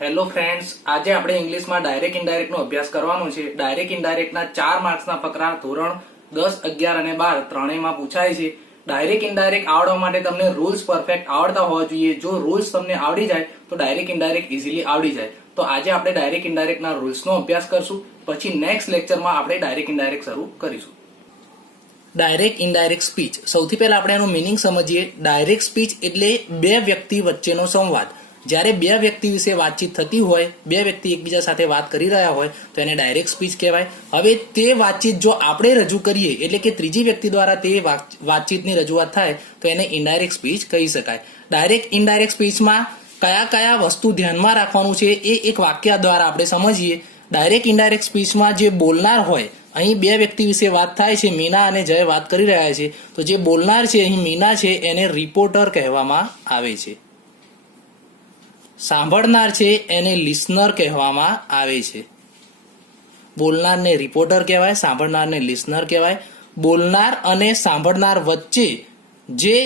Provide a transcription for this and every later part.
Hello friends, આજે આપણે ઇંગ્લિશમાં ડાયરેક્ટ ઇનડાયરેક્ટ નો અભ્યાસ કરવાનો છે. ડાયરેક્ટ ઇનડાયરેક્ટના 4 માર્ક્સના ફકરા ધોરણ 10, 11 અને 12 ત્રણેયમાં પૂછાય છે. ડાયરેક્ટ ઇનડાયરેક્ટ આવડવા માટે તમને રૂલ્સ પરફેક્ટ આવડતા હોવા જોઈએ. જો રૂલ્સ તમને આવડી જાય તો ડાયરેક્ટ ઇનડાયરેક્ટ ઇઝીલી આવડી જાય. તો આજે આપણે ડાયરેક્ટ ઇનડાયરેક્ટના રૂલ્સનો અભ્યાસ કરશું. પછી નેક્સ્ટ લેક્ચરમાં આપણે ડાયરેક્ટ ઇનડાયરેક્ટ શરૂ કરીશું. Direct indirect speech. સૌથી પહેલા આપણે એનું મીનિંગ સમજીએ. ડાયરેક્ટ સ્પીચ એટલે બે વ્યક્તિ વચ્ચેનો સંવાદ. જ્યારે બે વ્યક્તિ વિશે વાતચીત થતી હોય, બે વ્યક્તિ એકબીજા સાથે વાત કરી રહ્યા હોય તો એને ડાયરેક્ટ સ્પીચ કહેવાય. હવે તે વાતચીત જો આપણે રજૂ કરીએ એટલે કે ત્રીજી વ્યક્તિ દ્વારા તે વાતચીતની રજૂઆત થાય તો એને ઇનડાયરેક્ટ સ્પીચ કહી શકાય. ડાયરેક્ટ ઇનડાયરેક્ટ સ્પીચમાં કયા કયા વસ્તુ ધ્યાનમાં રાખવાનું છે એ એક વાક્ય દ્વારા આપણે સમજીએ. ડાયરેક્ટ ઇનડાયરેક્ટ સ્પીચમાં જે બોલનાર હોય, અહીં બે વ્યક્તિ વિશે વાત થાય છે, મીના અને જય વાત કરી રહ્યા છે, તો જે બોલનાર છે અહીં મીના છે એને રિપોર્ટર કહેવામાં આવે છે. સાંભળનાર છે એને લિસનર કહેવામાં આવે છે. બોલનારને રિપોર્ટર કહેવાય, સાંભળનારને લિસનર કહેવાય. બોલનાર અને સાંભળનાર વચ્ચે જે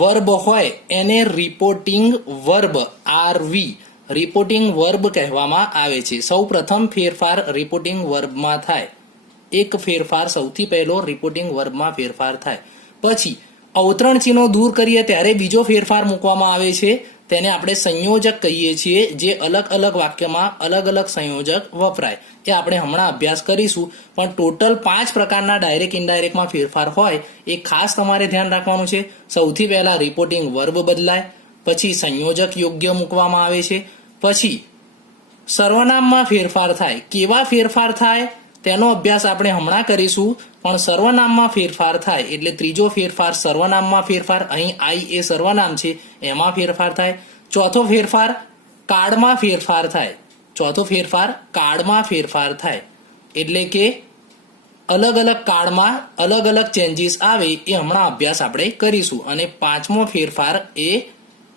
વર્બ હોય એને reporting verb RV reporting verb કહેવામાં આવે છે. સૌ પ્રથમ ફેરફાર રિપોર્ટિંગ વર્બમાં થાય. એક ફેરફાર સૌથી પહેલો રિપોર્ટિંગ વર્બમાં ફેરફાર થાય. પછી અવતરણ ચિહ્નો દૂર કરીએ ત્યારે બીજો ફેરફાર મૂકવામાં આવે છે. તેને આપણે સંયોજક કહીએ છીએ. જે અલગ અલગ વાક્યમાં અલગ અલગ સંયોજક વપરાય એ આપણે હમણાં અભ્યાસ કરીશું. પણ ટોટલ 5 પ્રકારના ડાયરેક્ટ ઇનડાયરેક્ટમાં ફેરફાર હોય એ ખાસ તમારે ધ્યાન રાખવાનું છે. સૌથી પહેલા રિપોર્ટિંગ વર્બ બદલાય, પછી સંયોજક યોગ્ય મૂકવામાં આવે છે, પછી સર્વનામમાં ફેરફાર થાય. કેવા ફેરફાર થાય તેનો અભ્યાસ આપણે હમણાં કરીશું. પણ સર્વનામમાં ફેરફાર થાય એટલે ત્રીજો ફેરફાર સર્વનામમાં ફેરફાર. અહીં આઈ એ સર્વનામ છે એમાં ફેરફાર થાય. ચોથો ફેરફાર કાળમાં ફેરફાર થાય. ચોથો ફેરફાર કાળમાં ફેરફાર થાય એટલે કે અલગ અલગ કાળમાં અલગ અલગ ચેન્જીસ આવે એ હમણાં અભ્યાસ આપણે કરીશું. અને પાંચમો ફેરફાર એ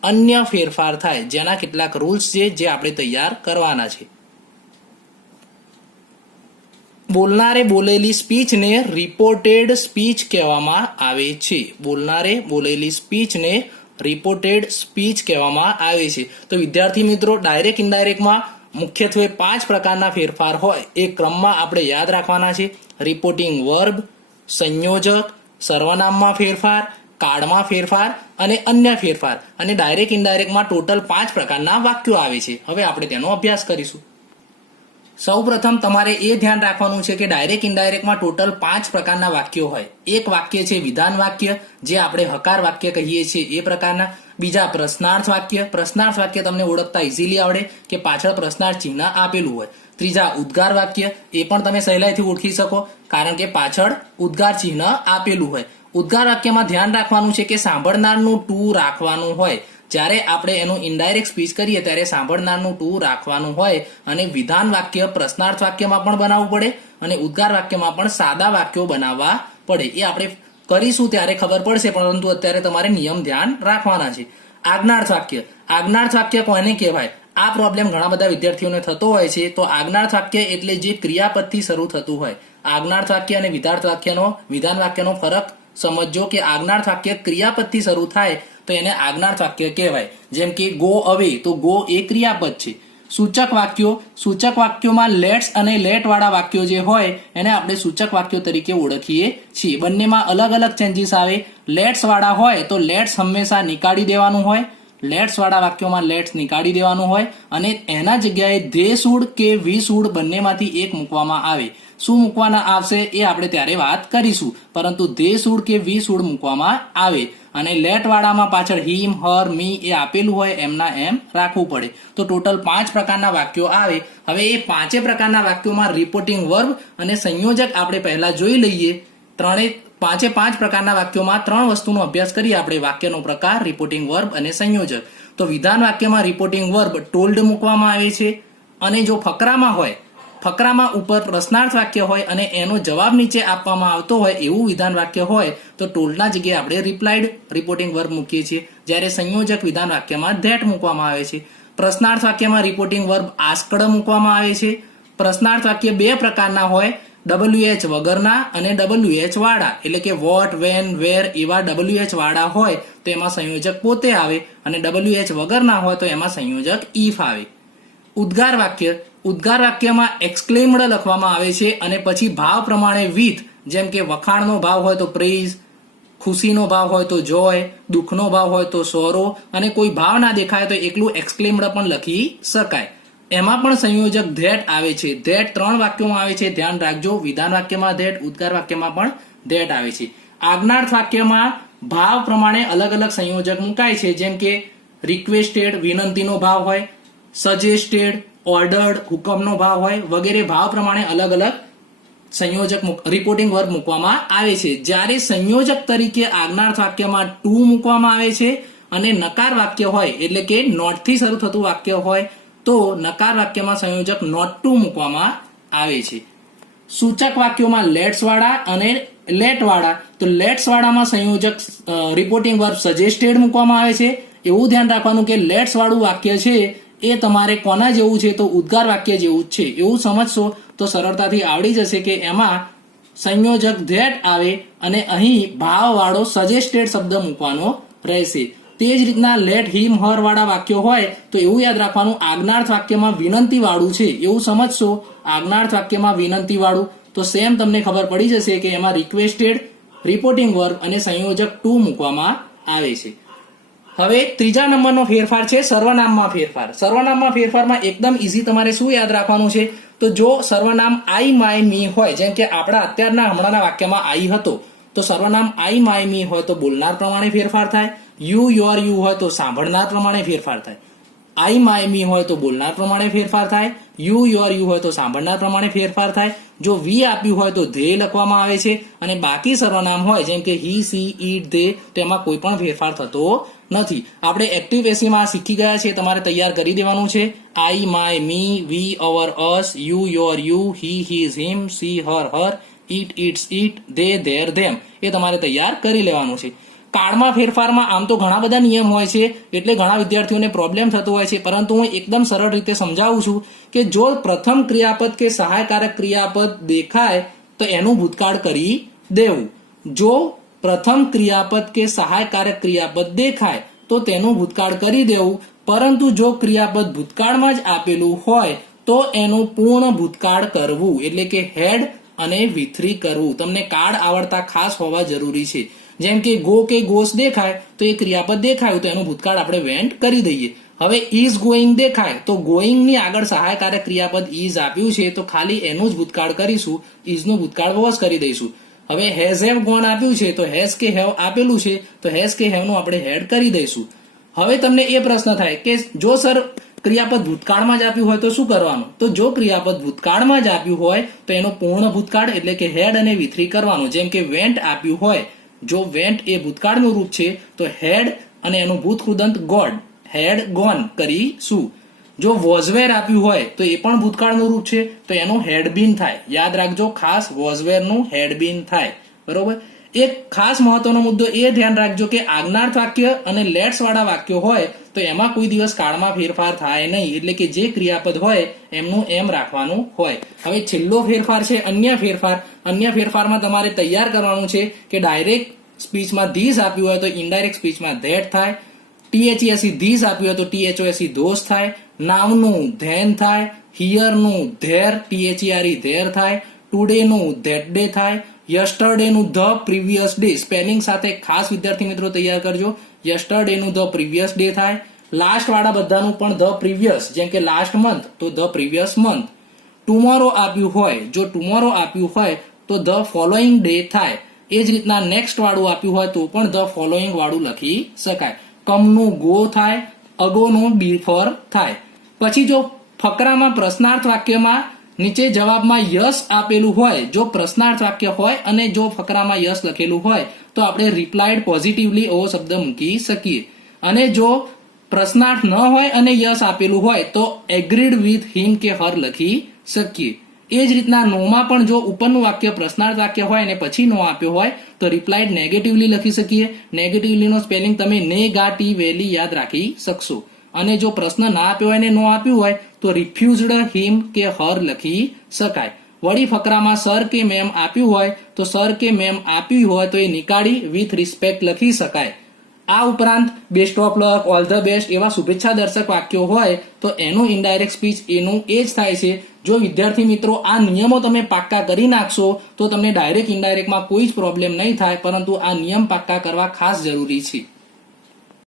અન્ય ફેરફાર થાય જેના કેટલાક રૂલ્સ છે જે આપણે તૈયાર કરવાના છે. બોલનારે બોલેલી સ્પીચને રિપોર્ટેડ સ્પીચ કહેવામાં આવે છે. બોલનારે બોલેલી સ્પીચને રિપોર્ટેડ સ્પીચ કહેવામાં આવે છે. તો વિદ્યાર્થી મિત્રો, ડાયરેક્ટ ઇનડાયરેક્ટમાં મુખ્યત્વે 5 પ્રકારના ફેરફાર હોય એ ક્રમમાં આપણે યાદ રાખવાના છે. રિપોર્ટિંગ વર્બ, સંયોજક, સર્વનામમાં ફેરફાર, કાળમાં ફેરફાર અને અન્ય ફેરફાર. અને ડાયરેક્ટ ઇનડાયરેક્ટમાં ટોટલ 5 પ્રકારના વાક્યો આવે છે. હવે આપણે તેનો અભ્યાસ કરીશું. સૌ પ્રથમ તમારે એ ધ્યાન રાખવાનું છે કે ડાયરેક્ટ ઇનડાયરેક્ટમાં ટોટલ 5 પ્રકારના વાક્યો હોય. એક વાક્ય છે વિધાન વાક્ય, જે આપણે હકાર વાક્ય કહીએ છીએ એ પ્રકારના. બીજા પ્રશ્નાર્થ વાક્ય. પ્રશ્નાર્થ વાક્ય તમને ઓળખતા ઇઝીલી આવડે કે પાછળ પ્રશ્નાર્થ ચિહ્ન આપેલું હોય. ત્રીજા ઉદ્ગાર વાક્ય, એ પણ તમે સહેલાઈથી ઓળખી શકો કારણ કે પાછળ ઉદ્ગાર ચિહ્ન આપેલું હોય. ઉદ્ગાર વાક્યમાં ધ્યાન રાખવાનું છે કે સાંભળનારનું ટુ રાખવાનું હોય. જ્યારે આપણે એનું ઇનડાયરેક્ટ સ્પીચ કરીએ ત્યારે સાંભળનારનું ટુ રાખવાનું હોય. અને વિધાન વાક્ય પ્રશ્નાર્થ વાક્યમાં પણ બનાવવું પડે અને ઉદ્ગાર વાક્યમાં પણ સાદા વાક્યો બનાવવા પડે. એ આપણે કરીશું ત્યારે ખબર પડશે, પરંતુ અત્યારે તમારે નિયમ ધ્યાન રાખવાના છે. આજ્ઞાર્થ વાક્ય. આજ્ઞાર્થ વાક્ય કોને કહેવાય? આ પ્રોબ્લેમ ઘણા બધા વિદ્યાર્થીઓને થતો હોય છે. તો આજ્ઞાર્થ વાક્ય એટલે જે ક્રિયાપદથી શરૂ થતું હોય. આજ્ઞાર્થ વાક્ય અને વિધાન વાક્યનો ફરક સમજો કે આજ્ઞાર્થ વાક્ય ક્રિયાપદથી શરૂ થાય તો એને આજ્ઞાર્થ વાક્ય કહેવાય. જેમ કે ગો અવે, તો ગો એ ક્રિયાપદ છે. સૂચક વાક્યો. સૂચક વાક્યોમાં લેટ્સ અને લેટ વાળા વાક્યો જે હોય એને આપણે સૂચક વાક્યો તરીકે ઓળખીએ છીએ. બંનેમાં અલગ અલગ ચેન્જીસ આવે. લેટ્સ વાળા હોય તો લેટ્સ હંમેશા નીકાળી દેવાનું હોય. લેટ્સ વાળા વાક્યોમાં લેટ્સ નીકાળી દેવાનું હોય અને એના જગ્યાએ ધે શુડ કે વી શુડ બંનેમાંથી એક મૂકવામાં આવે. શું મૂકવાના આવશે એ આપણે ત્યારે વાત કરીશું, પરંતુ ધે શુડ કે વી શુડ મૂકવામાં આવે. અને લેટ વાળામાં પાછળ હિમ, હર, મી એ આપેલું હોય એમના એમ રાખવું પડે. તો ટોટલ 5 પ્રકારના વાક્યો આવે. હવે એ 5 પ્રકારના વાક્યોમાં રિપોર્ટિંગ વર્બ અને સંયોજક આપણે પહેલા જોઈ લઈએ. 5 પ્રકારના વાક્યોમાં 3 વસ્તુનો અભ્યાસ કરીએ આપણે. વાક્યનો પ્રકાર, રિપોર્ટિંગ વર્બ અને સંયોજક. તો વિધાન વાક્યમાં રિપોર્ટિંગ વર્બ ટોલ્ડ મૂકવામાં આવે છે. અને જો ફકરામાં હોય, ફકરામાં ઉપર પ્રશ્નાર્થ વાક્ય હોય અને એનો જવાબ નીચે આપવામાં આવતો હોય એવું વિધાન વાક્ય હોય તો ટોલ્ડના જગ્યાએ આપણે રિપ્લાઇડ રિપોર્ટિંગ વર્બ મૂકીએ છીએ. જ્યારે સંયોજક વિધાન વાક્યમાં ધેટ મૂકવામાં આવે છે. પ્રશ્નાર્થ વાક્યમાં રિપોર્ટિંગ વર્બ આસ્કડ મૂકવામાં આવે છે. પ્રશ્નાર્થ વાક્ય 2 પ્રકારના હોય. WH વગરના અને WH વાળા, એટલે કે વોટ, વેન, વેર એવા WH વાળા હોય તો એમાં સંયોજક પોતે આવે અને WH વગરના હોય તો એમાં સંયોજક ઇફ આવે. ઉદ્ગાર વાક્યમાં એક્સક્લેમ્ડ લખવામાં આવે છે અને પછી ભાવ પ્રમાણે વિથ, જેમ કે વખાણનો ભાવ હોય તો પ્રેઇઝ, ખુશીનો ભાવ હોય તો જોય, દુઃખનો ભાવ હોય તો સોરો, અને કોઈ ભાવ ના દેખાય તો એકલું એક્સક્લેમ્ડ પણ લખી શકાય. એમાં પણ સંયોજક ધેટ આવે છે. ધેટ 3 વાક્યોમાં આવે છે, ધ્યાન રાખજો. વિધાન વાક્યમાં ધેટ, ઉદ્ગાર વાક્યમાં પણ ધેટ આવે છે. આજ્ઞાર્થ વાક્યમાં ભાવ પ્રમાણે અલગ અલગ સંયોજક મુકાય છે, જેમ કે રિક્વેસ્ટેડ વિનંતીનો ભાવ હોય, સજેસ્ટેડ ઓર્ડર્ડ હુકમનો ભાવ હોય વગેરે ભાવ પ્રમાણે અલગ અલગ સંયોજક રિપોર્ટિંગ વર્બ મૂકવામાં આવે છે. જ્યારે સંયોજક તરીકે આજ્ઞાર્થ વાક્યમાં ટુ મૂકવામાં આવે છે અને નકાર વાક્ય હોય એટલે કે નોટ થી શરૂ થતું વાક્ય હોય તો નકાર વાક્યમાં સંયોજક નોટ ટુ મૂકવામાં આવે છે. સૂચક વાક્યોમાં લેટ્સ વાળા અને લેટ વાળા, તો લેટ્સ વાળામાં સંયોજક રિપોર્ટિંગ વર્બ સજેસ્ટેડ મૂકવામાં આવે છે. એવું ધ્યાન રાખવાનું કે લેટ્સ વાળું વાક્ય છે એ તમારે કોના જેવું છે, તો ઉદ્ગાર વાક્ય જેવું જ છે. એવું સમજશો તો સરળતાથી આવડી જશે કે એમાં સંયોજક ધેટ આવે અને અહીં ભાવ વાળો સજેસ્ટેડ શબ્દ મૂકવાનો રહેશે. તે જ રીતના લેટ હિમ હર વાળા વાક્યો હોય તો એવું યાદ રાખવાનું આજ્ઞાર્થ વાક્યમાં વિનંતી વાળું છે એવું સમજશો. આજ્ઞાર્થ વાક્યમાં વિનંતી વાળું તો સેમ તમને ખબર પડી જશે કે એમાં રિક્વેસ્ટેડ રિપોર્ટિંગ વર્બ અને સંયોજક ટુ મૂકવામાં આવે છે. હવે ત્રીજા નંબરનો ફેરફાર છે સર્વનામમાં ફેરફાર. સર્વનામમાં ફેરફારમાં એકદમ ઈઝી તમારે શું યાદ રાખવાનું છે, તો જો સર્વનામ આઈ માય મી હોય, જેમ કે આપણા અત્યારના હમણાંના વાક્યમાં આઈ હતો, તો સર્વનામ આઈ માય મી હોય તો બોલનાર પ્રમાણે ફેરફાર થાય. યુ યોર યુ હોય તો સાંભળનાર પ્રમાણે ફેરફાર થાય. આઈ માય મી હોય તો બોલનાર પ્રમાણે ફેરફાર થાય. યુ યોર યુ હોય તો સાંભળનાર પ્રમાણે ફેરફાર થાય. જો વી આપ્યું હોય તો ધે લખવામાં આવે છે અને બાકી સર્વનામ હોય જેમ કે હી સી ઈટ ધે તો એમાં કોઈ પણ ફેરફાર થતો નથી. આપણે એક્ટિવ એસીમાં શીખી ગયા છે, તમારે તૈયાર કરી દેવાનું છે. I my me, we our us, you your you, he his him, she her her, it its it, they their them એ તમારે તૈયાર કરી લેવાનું છે. કાળમાં ફેરફારમાં આમ તો ઘણા બધા નિયમ હોય છે એટલે ઘણા વિદ્યાર્થીઓને પ્રોબ્લેમ થતો હોય છે, પરંતુ હું એકદમ સરળ રીતે સમજાવું છું કે જો પ્રથમ ક્રિયાપદ કે સહાયકારક ક્રિયાપદ દેખાય તો એનું ભૂતકાળ કરી દેવું. જો પ્રથમ ક્રિયાપદ કે સહાયકારક ક્રિયાપદ દેખાય તો તેનું ભૂતકાળ કરી દેવું, પરંતુ જો ક્રિયાપદ ભૂતકાળમાં જ આપેલું હોય તો એનું પૂર્ણ ભૂતકાળ કરવું, એટલે કે હેડ અને વિથરી કરવું. તમને કાળ આવડતા ખાસ હોવા જરૂરી છે. જેમ કે ગો કે ગોસ દેખાય તો એ ક્રિયાપદ દેખાયું તો એનું ભૂતકાળ આપણે વેન્ટ કરી દઈએ. હવે ઇઝ ગોઈંગ દેખાય તો ગોઈંગ ની આગળ સહાયકારક ક્રિયાપદ ઇઝ આપ્યું છે તો ખાલી એનું જ ભૂતકાળ કરીશું, ઇઝ નું ભૂતકાળ વોઝ કરી દઈશું. હવે હેઝ હેવ ગોન આપ્યું છે તો હેઝ કે હેવ આપેલું છે તો હેઝ કે હેવ નું આપણે હેડ કરી દઈશું. હવે તમને એ પ્રશ્ન થાય કે જો સર ક્રિયાપદ ભૂતકાળમાં જ આપ્યું હોય તો શું કરવાનું, તો જો ક્રિયાપદ ભૂતકાળમાં જ આપ્યું હોય તો એનો પૂર્ણ ભૂતકાળ એટલે કે હેડ અને વિથરી કરવાનું. જેમ કે વેન્ટ આપ્યું હોય, જો વેન્ટ એ ભૂતકાળનું રૂપ છે તો હેડ અને એનું ભૂતકૃદંત ગોડ, હેડ ગોન કરીશું. જો વોઝવેર આપ્યું હોય તો એ પણ ભૂતકાળનું રૂપ છે તો એનું હેડ બીન થાય. યાદ રાખજો ખાસ, વોઝવેર નું હેડ બીન થાય. બરોબર. એક ખાસ મહત્વનો મુદ્દો એ ધ્યાન રાખજો કે આજ્ઞાર્થ વાક્ય અને લેટ્સ વાળા વાક્યો હોય તો એમાં કોઈ દિવસ કાળમાં ફેરફાર થાય નહીં, એટલે કે જે ક્રિયાપદ હોય એમનું એમ રાખવાનું હોય. હવે છેલ્લો ફેરફાર છે અન્ય ફેરફાર. અન્ય ફેરફારમાં તમારે તૈયાર કરવાનું છે કે ડાયરેક્ટ સ્પીચમાં ધીસ આપ્યું હોય તો ઇનડાયરેક્ટ સ્પીચમાં ધેટ થાય. THESE ધીસ આપ્યું હોય તો THOSE ધોસ થાય. નાવનું ધેન થાય. હિયરનું ધેર THERE ધેર થાય. ટુડેનું ધેટ ડે થાય. યસ્ટરડે નું ધ પ્રીવિયસ ડે, સ્પેલિંગ સાથે ખાસ વિદ્યાર્થી મિત્રો તૈયાર કરજો. યસ્ટરડે નું ધ પ્રીવિયસ ડે થાય. લાસ્ટ વાળા બધાનું પણ ધ પ્રીવિયસ, જેમ કે લાસ્ટ મંથ તો ધ પ્રીવિયસ મંથ. ટુમોરો આપ્યું હોય, જો ટુમોરો આપ્યું હોય તો ધ ફોલોઈંગ ડે થાય. એ જ રીતના નેક્સ્ટ વાળું આપ્યું હોય તો પણ ધ ફોલોઈંગ વાળું લખી શકાય. કમનું ગો થાય. અગોનું બિફોર થાય. પછી જો ફકરામાં પ્રશ્નાર્થ વાક્યમાં નીચે જવાબમાં યસ આપેલું હોય, જો પ્રશ્નાર્થ વાક્ય હોય અને જો ફકરામાં યસ લખેલું હોય તો આપણે રિપ્લાઇડ પોઝિટિવલી એવો શબ્દ મૂકી શકીએ. અને જો પ્રશ્નાર્થ ન હોય અને યસ આપેલું હોય તો એગ્રીડ વિથ હિમ કે હર લખી શકીએ. એ જ રીતના નોમાં પણ જો ઉપરનું વાક્ય પ્રશ્નાર્થ વાક્ય હોય અને પછી નો આપ્યો હોય તો રિપ્લાઇડ નેગેટિવલી લખી શકીએ. નેગેટિવલી નો સ્પેલિંગ તમે નેગાટિવેલી યાદ રાખી શકશો. અને જો પ્રશ્ન ના આપ્યો હોય ને નો આપ્યું હોય તો રિફ્યુઝડ હિમ કે હર લખી શકાય. વળી ફકરામાં સર કે મેમ આપ્યું હોય તો સર કે મેમ આપ્યું હોય તો એ નીકાળી વિથ રિસ્પેક્ટ લખી શકાય. આ ઉપરાંત best of luck, all the best એવા શુભેચ્છા દર્શક વાક્યો હોય તો એનું ઇનડાયરેક્ટ સ્પીચ એનું એ જ થાય છે. જો વિદ્યાર્થી મિત્રો આ નિયમો તમે પાક્કા કરી નાખશો તો તમને ડાયરેક્ટ ઇનડાયરેક્ટમાં કોઈ જ પ્રોબ્લેમ નહીં થાય, પરંતુ આ નિયમ પાક્કા કરવા ખાસ જરૂરી છે.